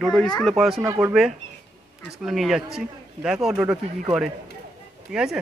ডোডো স্কুলে পড়াশোনা করবে, স্কুলে নিয়ে যাচ্ছি। দেখো ডোডো কি করে, ঠিক আছে?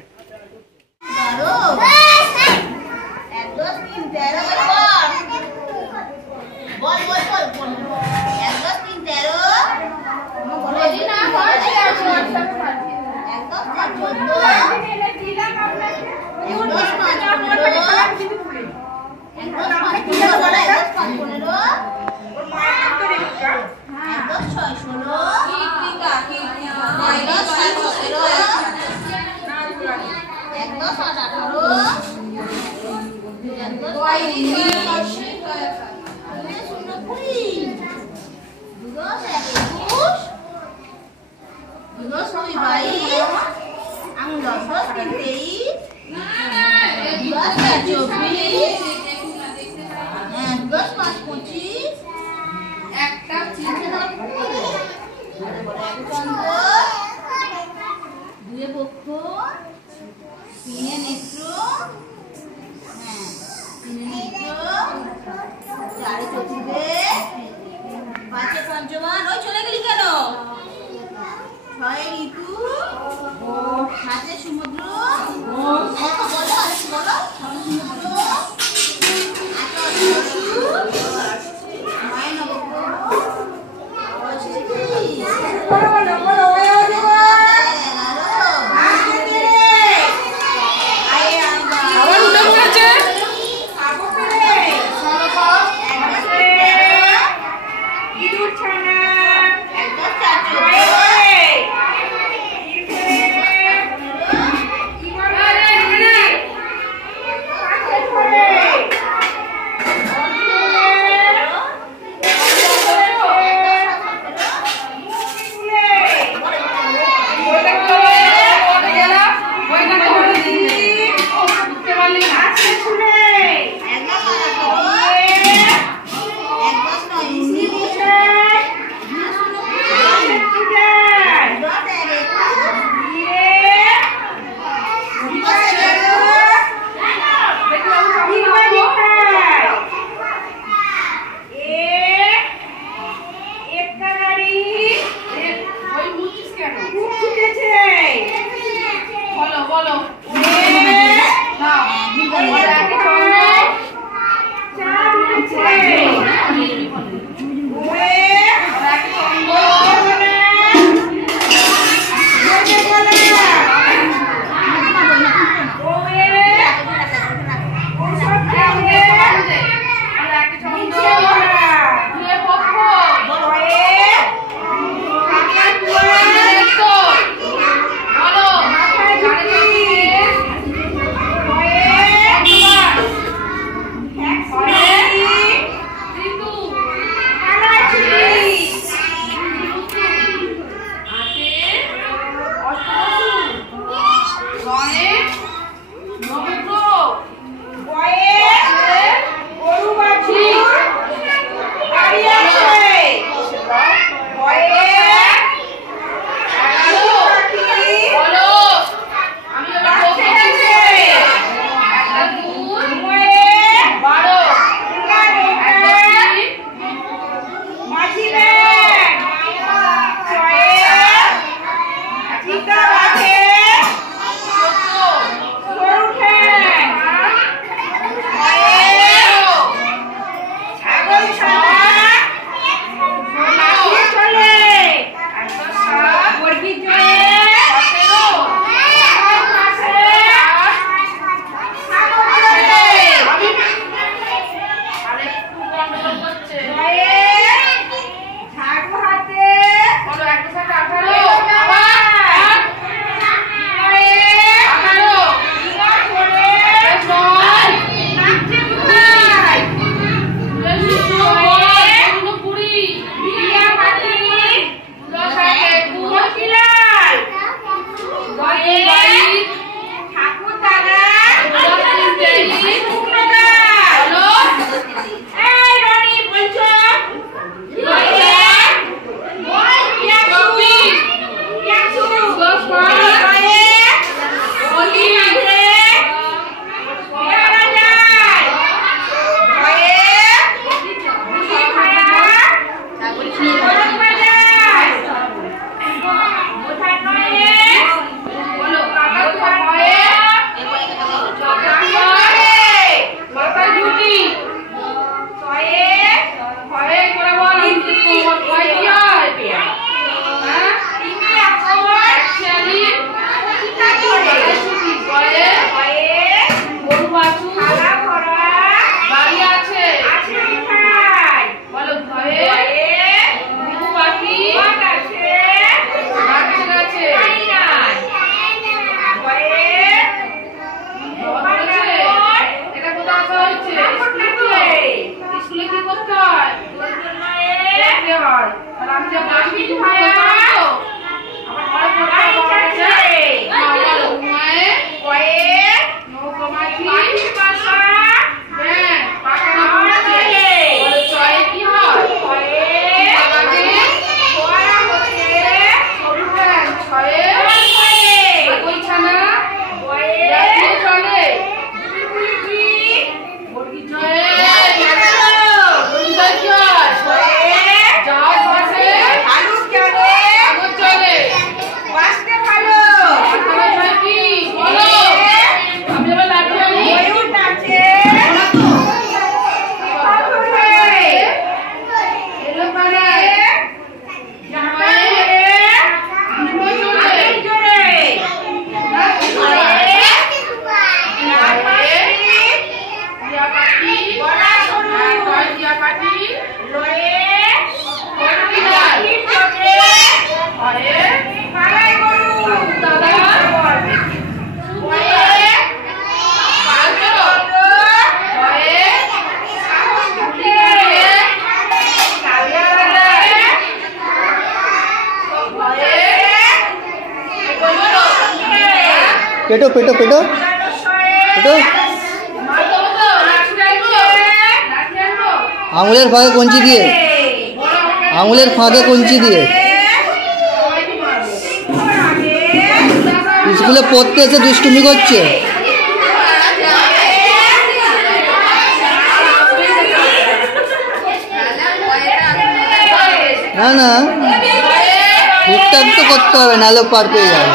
পেটো পেটো পেটো পেটো। আঙুলের ফাঁকে কঞ্চি দিয়ে, আঙুলের ফাঁকে কঞ্চি দিয়ে। স্কুলে পড়তে এসে দুষ্টুমি করছে। না না, ঠিকঠাক তো করতে হবে, নাহলে পার পেয়ে যাবে।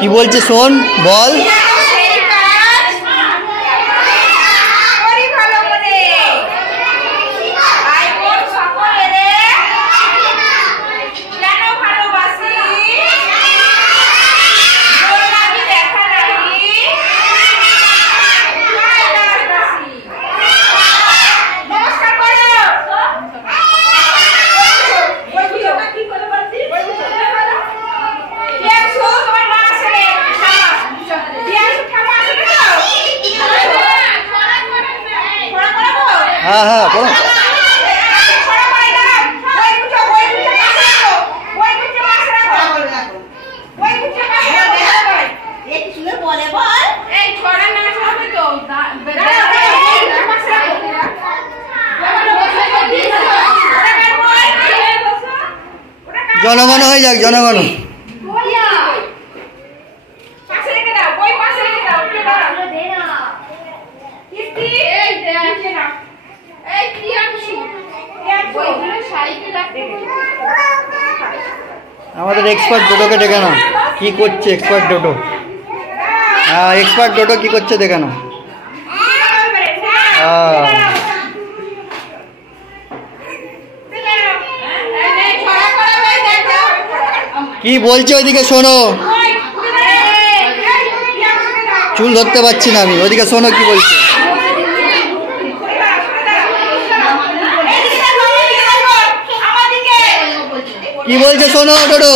কি বলছে শোন, বল। হ্যাঁ হ্যাঁ বলো। জনগণ হয়ে যাক, জনগণ। আমাদের এক্সপার্ট ডোডোকে ডেকে নাও, কি করছে এক্সপার্ট ডোডো। হ্যাঁ, এক্সপার্ট ডোডো কি করছে দেখে নাও। কি বলছে ওইদিকে শোনো, চুল ধরতে পারছি না আমি, ওইদিকে শোনো কি বলছে। কি বলছে শোনো ডোডো।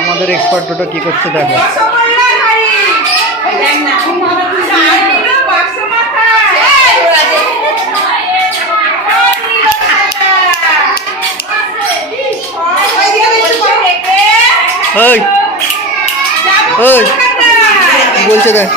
আমাদের এক্সপার্ট ডোডো কি করছে দেখো। বলছে দেখ,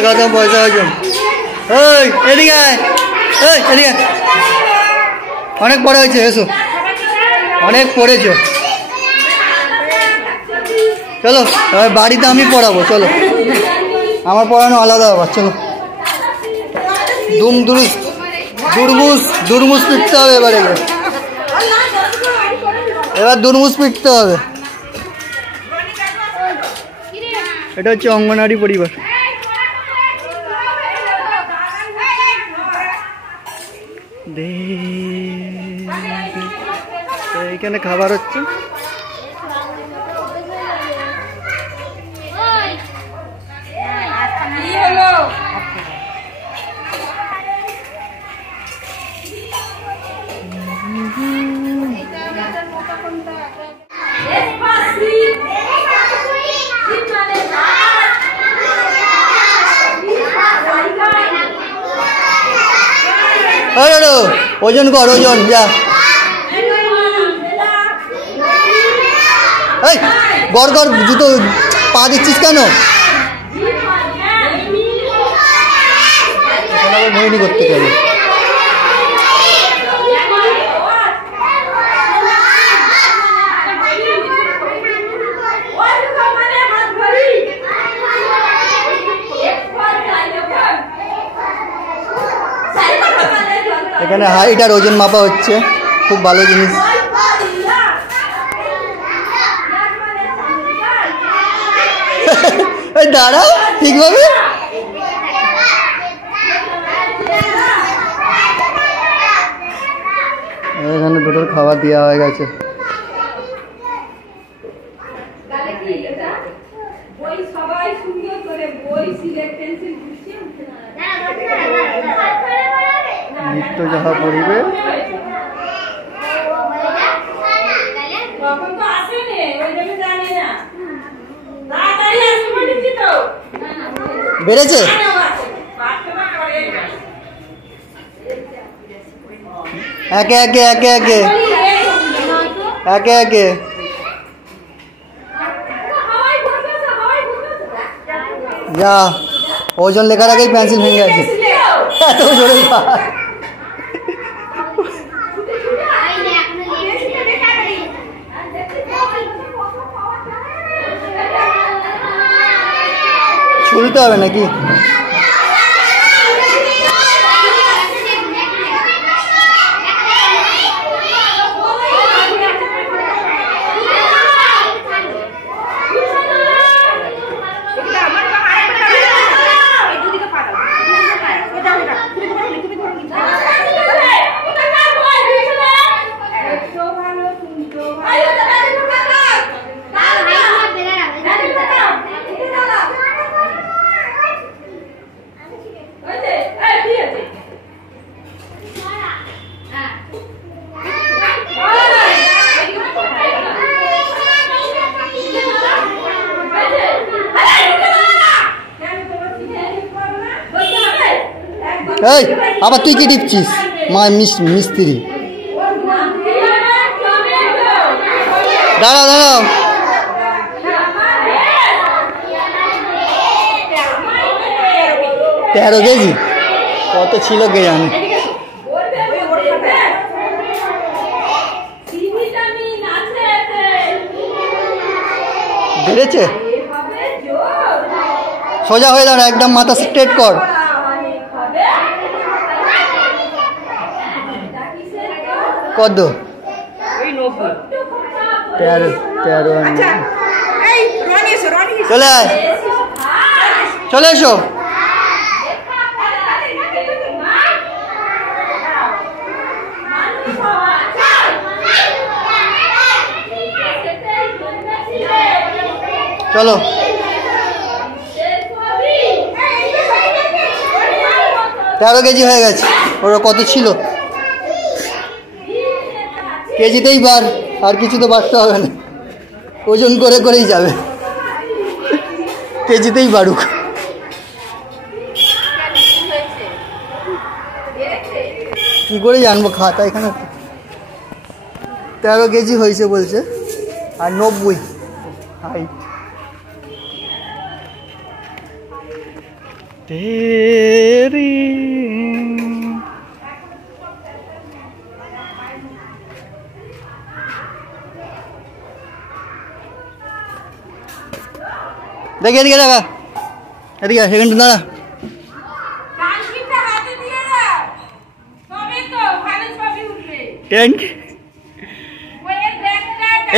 কলকাতা পয়সা ওজন। এই এদিকে আয়, এই এদিকে। অনেক পড়ে হয়েছে, এসো, অনেক পড়েছো। চলো বাড়িতে আমি পড়াবো, চলো আমার পড়ানো আলাদা ব্যাপার। চলো দুরমুস পিটতে হবে এবার। এবার দুরমুস পিটতে হবে। এটা হচ্ছে অঙ্গনওয়াড়ি পরিবার। এইখানে খাবার হচ্ছে। ওজন কর, ওজন যা। এই গড় গড় জুতো পা দিচ্ছিস কেন? মেহেদি করতে পারবে। এখানে হাইট আর ওজন মাপা হচ্ছে, খুব ভালো জিনিস। দাঁড়াও ঠিকভাবে। এখানে দুটোর খাবার দেওয়া হয়ে গেছে। নিত্য যাহা পড়িবে বেড়েছে। একে একে একে একে একে একে যা। ওজন লেখার আগেই পেন্সিল ভেঙে গেছে, এত জোরে। ছুলতে হবে নাকি? এই আবার তুই কি টিপছিস? মা মিস্ত্রি। দাঁড়াও দাঁড়াও। তেরো কেজি কত ছিল কে জানে। বেড়েছে। সোজা হয়ে দাঁড়া, একদম মাথা স্ট্রেট কর। কত? 13 চলে আয়, চলে এসো। চলো তেরো কেজি হয়ে গেছে। ওরা কত ছিল? কেজিতেই বার, আর কিছু তো বাড়তে হবে না, ওজন করে করেই যাবে, কেজিতেই বাড়ুক। কি করে জানবো? খাতা এখানে 13 কেজি হয়েছে বলছে, আর 90 হাইট। তেরি দেখি এদিকে দেখা এদিকে সেখানে দাঁড়া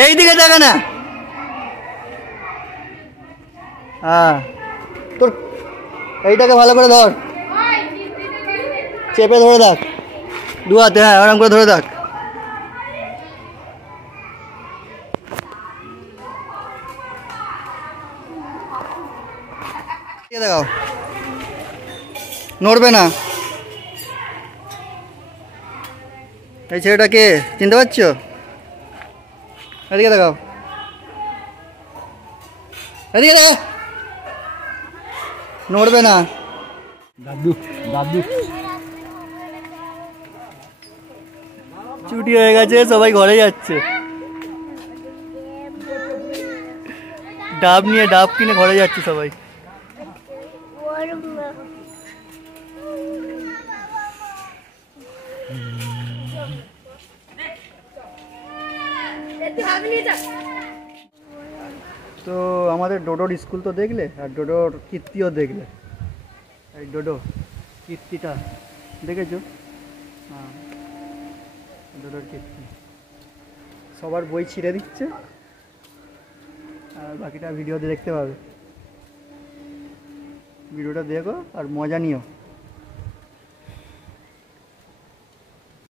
এইদিকে দেখা না হ্যাঁ তোর এইটাকে ভালো করে ধর চেপে ধরে থাক দু হাতে হ্যাঁ আরাম করে ধরে থাক দেখাও নড়বে না এই ছেলেটাকে চিনতে পারছো এদিকে দেখাও এদিকে দেখ নড়বে না দাদু দাদু ছুটি হয়ে গেছে সবাই ঘরে যাচ্ছে ডাব নিয়ে ডাব কিনে ঘরে যাচ্ছে সবাই তো আমাদের ডোডোর স্কুল তো দেখলে আর ডোডোর কীর্তিও দেখলে এই ডোডো কীর্তিটা দেখেছো হ্যাঁ ডোডোর কীর্তি সবার বই ছিঁড়ে দিচ্ছে আর বাকিটা ভিডিওতে দেখতে পাবে ভিডিওটা দেখো আর মজা নিও